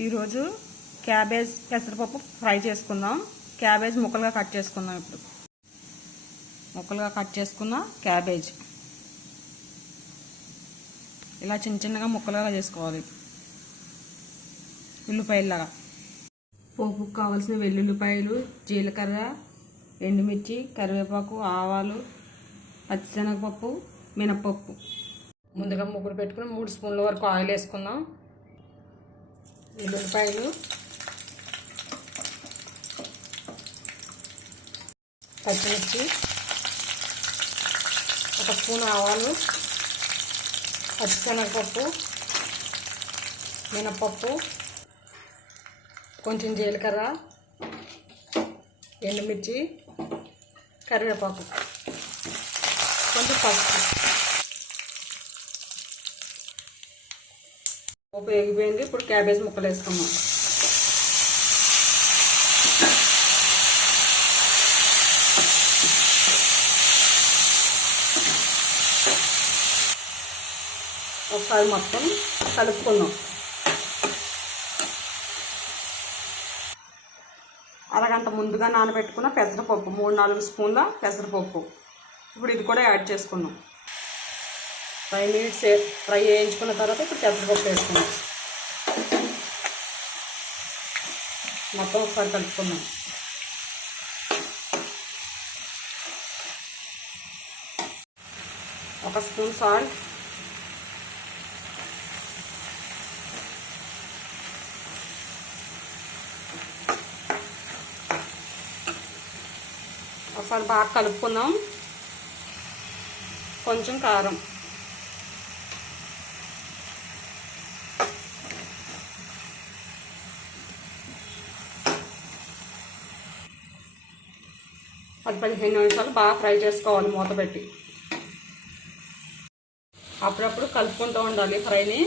ఈరోజు క్యాబేజ్ పెసరపప్పు ఫ్రై చేసుకుందాం. క్యాబేజ్ ముక్కలుగా కట్ చేసుకుందాం. ఇప్పుడు ముక్కలుగా కట్ చేసుకున్న క్యాబేజ్ ఇలా చిన్న చిన్నగా ముక్కలుగా చేసుకోవాలి. ఉల్లిపాయలాగా. పోపుకు కావాల్సిన వెల్లుల్లిపాయలు, జీలకర్ర, ఎండుమిర్చి, కరివేపాకు, ఆవాలు, పచ్చిశనగపప్పు, మినపప్పు. ముందుగా ముగ్గురు పెట్టుకుని 3 స్పూన్ల వరకు ఆయిల్ వేసుకుందాం. ఉల్లిపాయలు, పచ్చిమిర్చి, 1 స్పూన్ ఆవాలు, పచ్చిశనగపప్పు, మినపప్పు, కొంచెం జీలకర్ర, ఎండుమిర్చి, కరివేపాకు, కొంచెం పసుపు. పోపు వేగిపోయింది. ఇప్పుడు క్యాబేజ్ ముక్కలు వేసుకున్నాం. ఒకసారి మొత్తం కలుపుకుందాం. అరగంట ముందుగా నానబెట్టుకున్న పెసరపప్పు, 3-4 స్పూన్ల పెసరపప్పు. ఇప్పుడు ఇది కూడా యాడ్ చేసుకున్నాం. 5 మినిట్స్ ఫ్రై వేయించుకున్న తర్వాత ఇప్పుడు పెసరపప్పు వేసుకున్నాం. మొత్తం ఒకసారి కలుపుకున్నాం. ఒక స్పూన్ సాల్ట్, ఒకసారి బాగా కలుపుకుందాం. కొంచెం కారం, అది 15 నిమిషాలు బాగా ఫ్రై చేసుకోవాలి మూత పెట్టి. అప్పుడప్పుడు కలుపుకుంటూ ఉండాలి ఫ్రైని.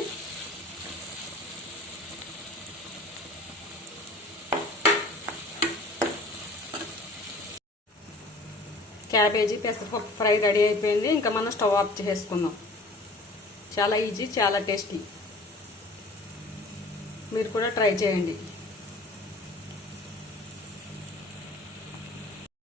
క్యాబేజీ పెసరపప్పు ఫ్రై రెడీ అయిపోయింది. ఇంకా మనం స్టవ్ ఆఫ్ చేసుకుందాం. చాలా ఈజీ, చాలా టేస్టీ. మీరు కూడా ట్రై చేయండి.